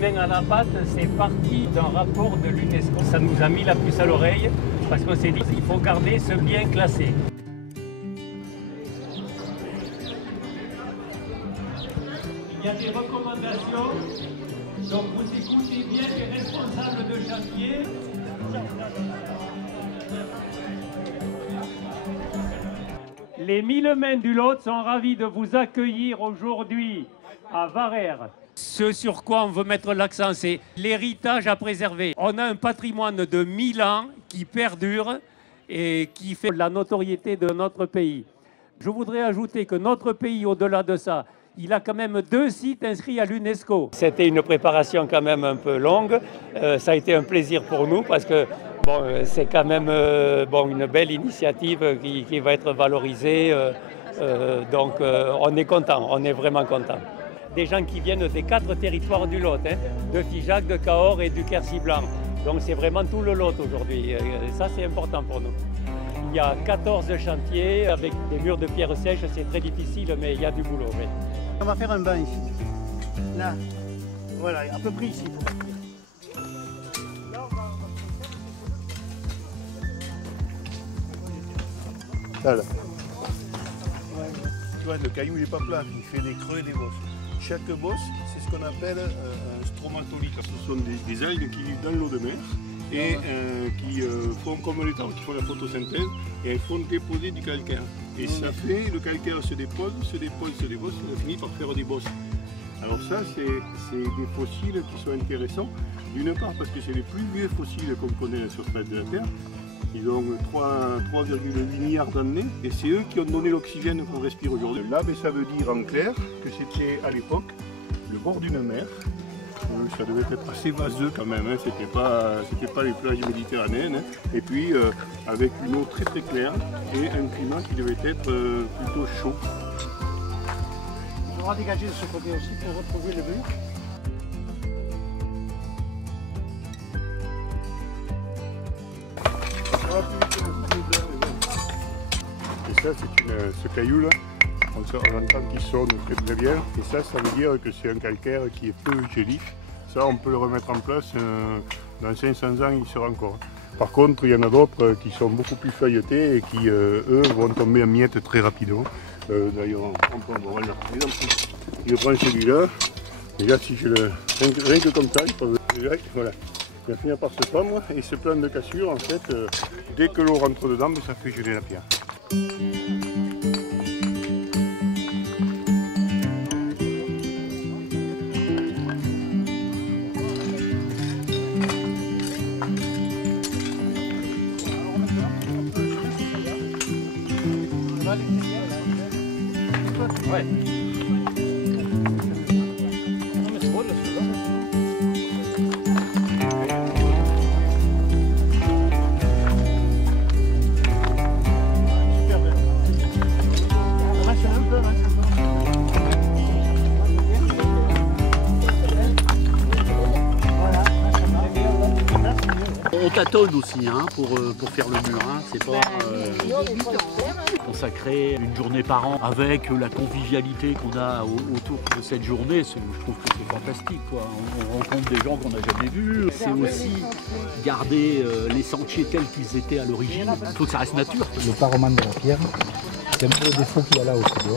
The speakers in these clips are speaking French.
main à la pâte, c'est parti d'un rapport de l'UNESCO. Ça nous a mis la puce à l'oreille parce qu'on s'est dit qu'il faut garder ce bien classé. Il y a des recommandations, donc vous écoutez bien les responsables de chantier. Les 1000 mains du Lot sont ravis de vous accueillir aujourd'hui à Varères. Ce sur quoi on veut mettre l'accent, c'est l'héritage à préserver. On a un patrimoine de 1000 ans qui perdure et qui fait la notoriété de notre pays. Je voudrais ajouter que notre pays, au-delà de ça, il a quand même 2 sites inscrits à l'UNESCO. C'était une préparation quand même un peu longue. Ça a été un plaisir pour nous parce que bon, c'est quand même une belle initiative qui va être valorisée. Donc on est content, on est vraiment content. Des gens qui viennent des 4 territoires du Lot, de Figeac, de Cahors et du Quercy blanc. Donc c'est vraiment tout le Lot aujourd'hui. Ça c'est important pour nous. Il y a 14 chantiers avec des murs de pierre sèche, c'est très difficile mais il y a du boulot. Oui. On va faire un bain ici. Là. Voilà, à peu près ici. Voilà. Tu vois, le caillou il n'est pas plat, il fait des creux et des bosses. Chaque bosse, c'est ce qu'on appelle un stromatolite. Ce sont des algues qui vivent dans l'eau de mer et qui font comme les tares, qui font la photosynthèse et elles font déposer du calcaire. Et ça fait, le calcaire se dépose, se dépose, se dépose, ça finit par faire des bosses. Alors ça, c'est des fossiles qui sont intéressants, d'une part parce que c'est les plus vieux fossiles qu'on connaît à la surface de la Terre. Ils ont 3,8 milliards d'années et c'est eux qui ont donné l'oxygène qu'on respire aujourd'hui. Là, ça veut dire en clair que c'était à l'époque le bord d'une mer. Ça devait être assez vaseux quand même, c'était pas les plages méditerranéennes. Et puis avec une eau très très claire et un climat qui devait être plutôt chaud. On va dégager de ce côté aussi pour retrouver le mur. Et ça, c'est ce caillou-là, on entend qu'il sonne très très bien. Et ça veut dire que c'est un calcaire qui est peu gélif. Ça, on peut le remettre en place, dans 500 ans, il sera encore. Par contre, il y en a d'autres qui sont beaucoup plus feuilletés et qui, eux, vont tomber en miettes très rapidement. D'ailleurs, on va voir là. Je prends celui-là, et là, si je le... Rien que comme ça, voilà. Il va finir par se fondre, et ce plan de cassure, en fait, dès que l'eau rentre dedans, ça fait geler la pierre. Ouais. On tâtonne aussi pour faire le mur, c'est pas consacrer une journée par an avec la convivialité qu'on a autour de cette journée, je trouve que c'est fantastique, quoi. On rencontre des gens qu'on n'a jamais vus, c'est aussi garder les sentiers tels qu'ils étaient à l'origine, il faut que ça reste nature. Le parement de la pierre, c'est un peu le défaut qu'il y a là aussi.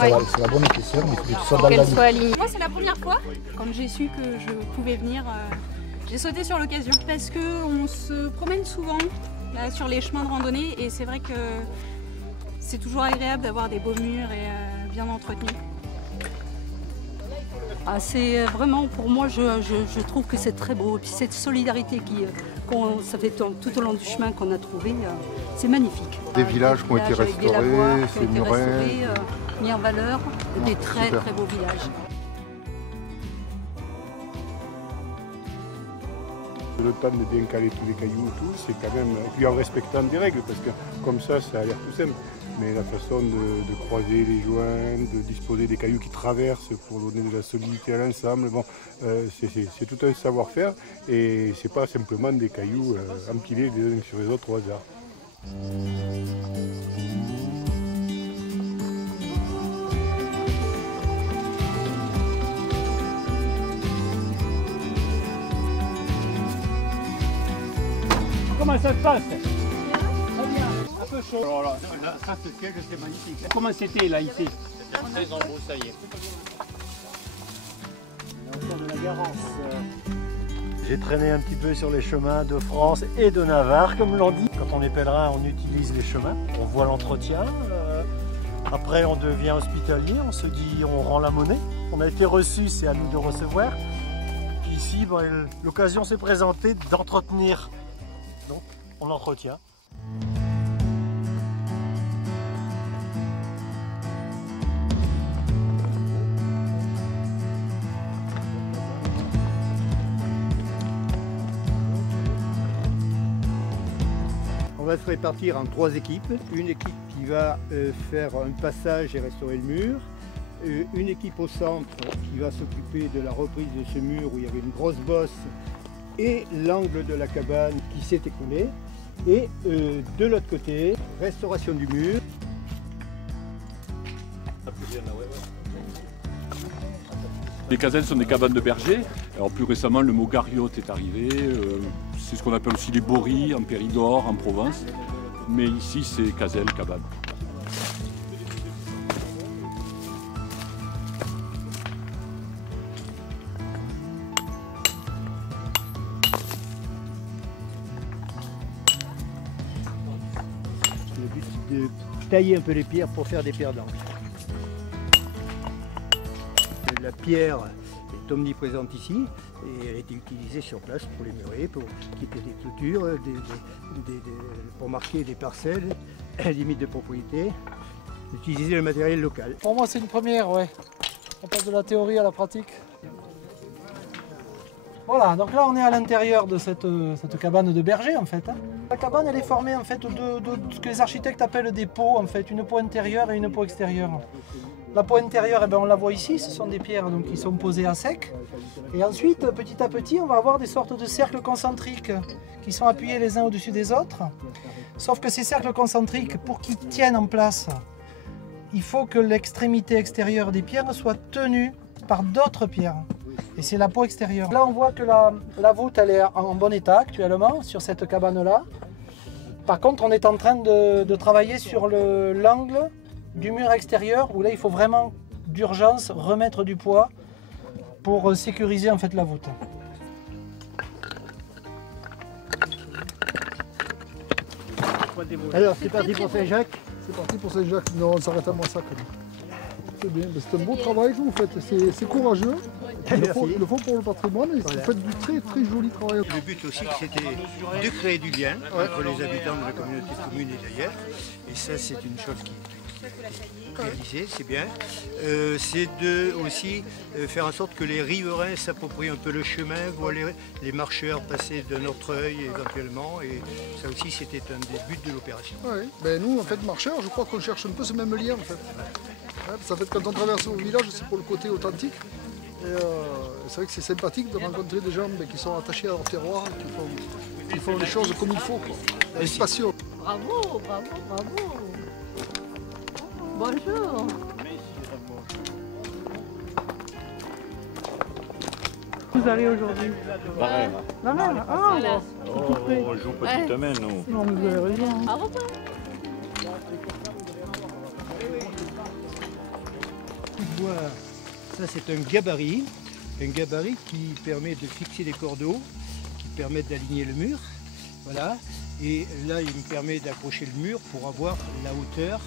Ouais. C'est la bonne épaisseur, mais il faut que tu sois dans la ligne. Moi, c'est la première fois, quand j'ai su que je pouvais venir, j'ai sauté sur l'occasion parce qu'on se promène souvent là, sur les chemins de randonnée et c'est vrai que c'est toujours agréable d'avoir des beaux murs et bien entretenus. Ah, c'est vraiment, pour moi, je trouve que c'est très beau. Et puis cette solidarité ça fait tout au long du chemin qu'on a trouvé, c'est magnifique. Des villages qui ont été restaurés, c'est murés, mis en valeur, des très très beaux villages. Le temps de bien caler tous les cailloux et tout, c'est quand même... Et puis en respectant des règles, parce que comme ça a l'air tout simple. Mais la façon de croiser les joints, de disposer des cailloux qui traversent pour donner de la solidité à l'ensemble, bon, c'est tout un savoir-faire. Et c'est pas simplement des cailloux empilés les uns sur les autres au hasard. comment ça se passe? Très bien, un peu chaud. Alors là, ça ce siège c'est magnifique. Comment c'était là ici? Très en beau, ça y est. Encore de la Garance. J'ai traîné un petit peu sur les chemins de France et de Navarre, comme l'on dit. Quand on est pèlerin, on utilise les chemins, on voit l'entretien. Après, on devient hospitalier, on se dit, on rend la monnaie. On a été reçus, c'est à nous de recevoir. Ici, l'occasion s'est présentée d'entretenir. Donc, on entretient. On va se répartir en 3 équipes. Une équipe qui va faire un passage et restaurer le mur. Une équipe au centre qui va s'occuper de la reprise de ce mur où il y avait une grosse bosse et l'angle de la cabane qui s'est écoulé. Et de l'autre côté, restauration du mur. Les casernes sont des cabanes de berger. Alors plus récemment, le mot gariote est arrivé. C'est ce qu'on appelle aussi les boris en Périgord, en Provence. Mais ici, c'est caselle, cabane. Le but c'est de tailler un peu les pierres pour faire des pierres d'angle. La pierre est omniprésente ici et elle a été utilisée sur place pour les murets, pour quitter des clôtures, pour marquer des parcelles, limites de propriété, utiliser le matériel local. Pour moi c'est une première, ouais. On passe de la théorie à la pratique. Voilà, donc là on est à l'intérieur de cette cabane de berger en fait. La cabane elle est formée en fait de ce que les architectes appellent des pots en fait, une peau intérieure et une peau extérieure. La peau intérieure, eh ben, on la voit ici, ce sont des pierres donc, qui sont posées à sec. Et ensuite, petit à petit, on va avoir des sortes de cercles concentriques qui sont appuyés les uns au-dessus des autres. Sauf que ces cercles concentriques, pour qu'ils tiennent en place, il faut que l'extrémité extérieure des pierres soit tenue par d'autres pierres. Et c'est la peau extérieure. Là, on voit que la voûte elle est en bon état actuellement sur cette cabane-là. Par contre, on est en train de travailler sur l'angle du mur extérieur où là il faut vraiment d'urgence remettre du poids pour sécuriser en fait la voûte. Alors c'est parti pour Saint-Jacques. C'est parti pour Saint-Jacques. Non, on s'arrête à Moissac. C'est bien, c'est un beau travail que vous faites, c'est courageux. Il le faut pour le patrimoine et vous faites du très très joli travail. Le but aussi c'était de créer du lien entre les habitants de la communauté de communes et d'ailleurs. Et ça c'est une chose qui réalisée, c'est bien. C'est de aussi faire en sorte que les riverains s'approprient un peu le chemin, voient les marcheurs passer d'un autre œil éventuellement. Et ça aussi c'était un des buts de l'opération. Oui, ben nous en fait marcheurs, je crois qu'on cherche un peu ce même lien en fait. Ça fait quand on traverse au village, c'est pour le côté authentique. Et c'est vrai que c'est sympathique de rencontrer des gens qui sont attachés à leur terroir, qui font les choses comme il faut, quoi. Avec passion. Bravo, bravo, bravo. Bonjour. Vous allez aujourd'hui? Pareil. Varennes. Ah, On joue petite main, nous. non, mais vous avez raison. Au revoir. Ça c'est un gabarit qui permet de fixer des cordeaux, qui permettent d'aligner le mur. Voilà. Et là il me permet d'accrocher le mur pour avoir la hauteur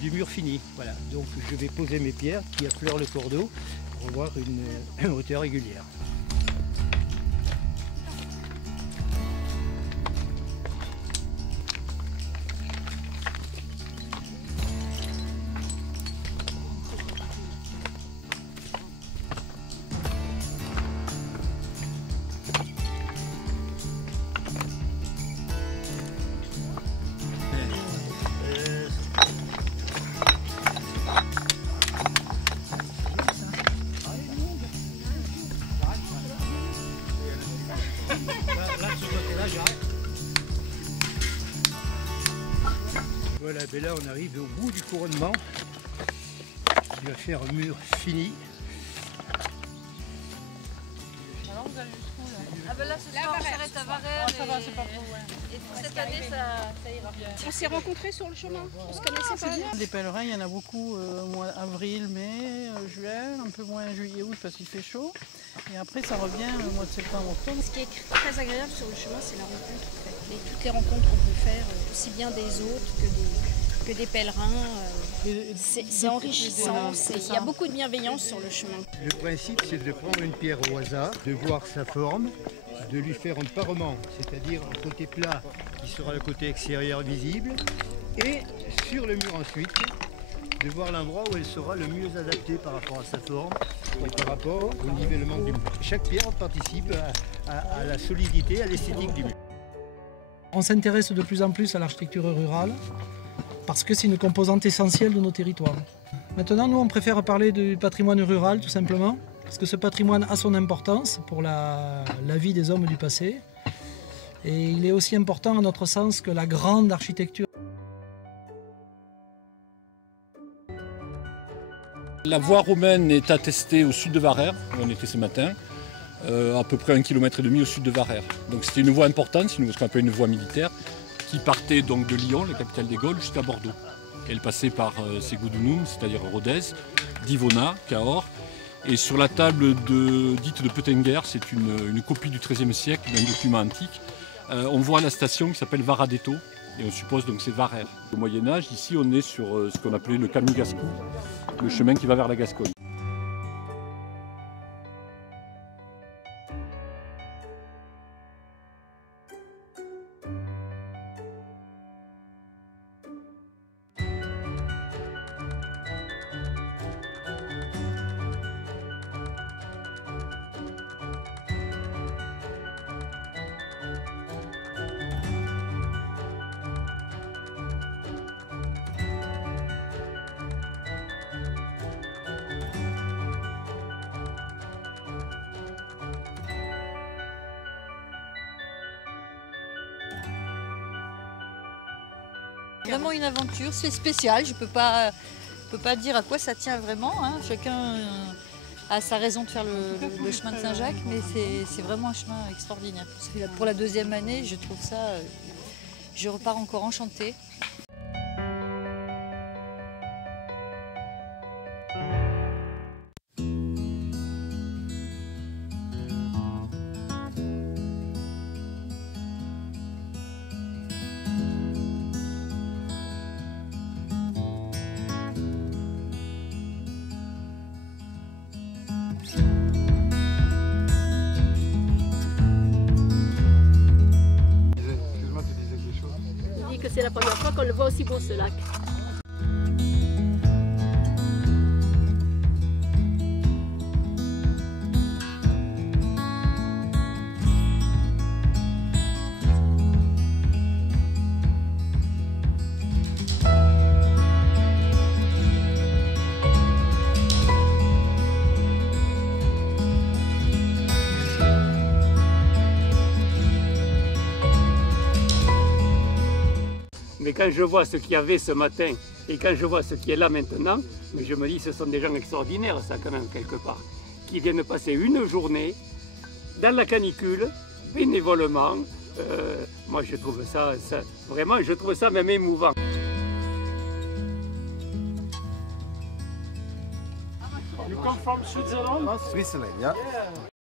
du mur fini. Voilà. Donc je vais poser mes pierres qui affleurent le cordeau pour avoir une hauteur régulière. Voilà, ben là on arrive au bout du couronnement. Il va faire un mur fini. vous allez jusqu'où là? Ah ben là ce soir on s'arrête à Varère. Ça va, c'est pas trop loin. Et toute cette année ça ira bien. On s'est rencontrés sur le chemin, on se connaissait pas. Des pèlerins, il y en a beaucoup au mois d'avril, mai, juin, un peu moins juillet, août parce qu'il fait chaud. Et après ça revient au mois de septembre, octobre. Ce qui est très agréable sur le chemin, c'est la rencontre en fait. Et toutes les rencontres qu'on peut faire, aussi bien des hôtes que des pèlerins. C'est enrichissant, il y a beaucoup de bienveillance sur le chemin. Le principe, c'est de prendre une pierre au hasard, de voir sa forme, de lui faire un parement, c'est-à-dire un côté plat qui sera le côté extérieur visible, et sur le mur ensuite, de voir l'endroit où elle sera le mieux adaptée par rapport à sa forme et par rapport au nivellement du mur. Chaque pierre participe à la solidité, à l'esthétique du mur. On s'intéresse de plus en plus à l'architecture rurale parce que c'est une composante essentielle de nos territoires. Maintenant, nous, on préfère parler du patrimoine rural, tout simplement, parce que ce patrimoine a son importance pour la vie des hommes du passé. Et il est aussi important, à notre sens, que la grande architecture. La voie romaine est attestée au sud de Varère, où on était ce matin, à peu près 1,5 km au sud de Varère. Donc c'était une voie importante, c'est ce qu'on appelle une voie militaire, qui partait donc de Lyon, la capitale des Gaules, jusqu'à Bordeaux. Elle passait par Ségoudounum, c'est-à-dire Rodez, Divona, Cahors. Et sur la table dite de Peutinger, c'est une copie du XIIIe siècle d'un document antique. On voit la station qui s'appelle Varadetto, et on suppose donc c'est Varère. Au Moyen-Âge, ici on est sur ce qu'on appelait le Camino Gascon, le chemin qui va vers la Gascogne. Vraiment une aventure, c'est spécial, je peux pas dire à quoi ça tient vraiment, hein. Chacun a sa raison de faire le chemin de Saint-Jacques, mais c'est vraiment un chemin extraordinaire. Pour la deuxième année, je trouve ça, je repars encore enchantée. C'est la première fois qu'on le voit aussi beau ce lac. Mais quand je vois ce qu'il y avait ce matin et quand je vois ce qui est là maintenant, mais je me dis ce sont des gens extraordinaires, ça quand même quelque part, qui viennent passer une journée dans la canicule, bénévolement. Moi je trouve ça vraiment, je trouve ça même émouvant. You come from Switzerland? Switzerland, yeah.